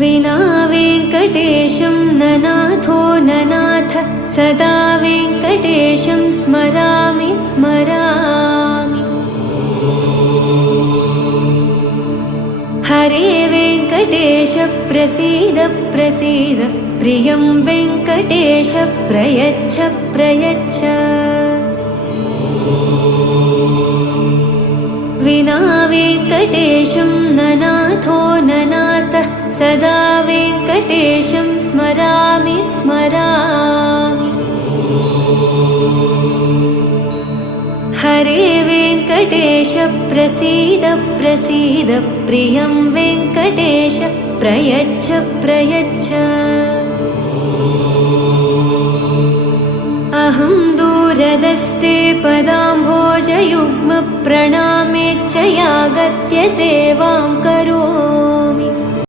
विना वेङ्कटेशं ननाथो ननाथ सदा वेङ्कटेशं स्मरामि स्मरामि। हरे वेङ्कटेश प्रसीद प्रसीद प्रियं वेङ्कटेश प्रयच्छ प्रयच्छ। विना वेङ्कटेशं ननाथो ननाथ सदा वेङ्कटेशं स्मरामि स्मरामि। हरे वेङ्कटेश प्रसीद प्रसीद प्रियं वेङ्कटेश प्रयच्छ प्रयच्छ। अहं दूरदस्ते पदाम्भोजयुग्म प्रणामेच्छयागत्य सेवां करोमि।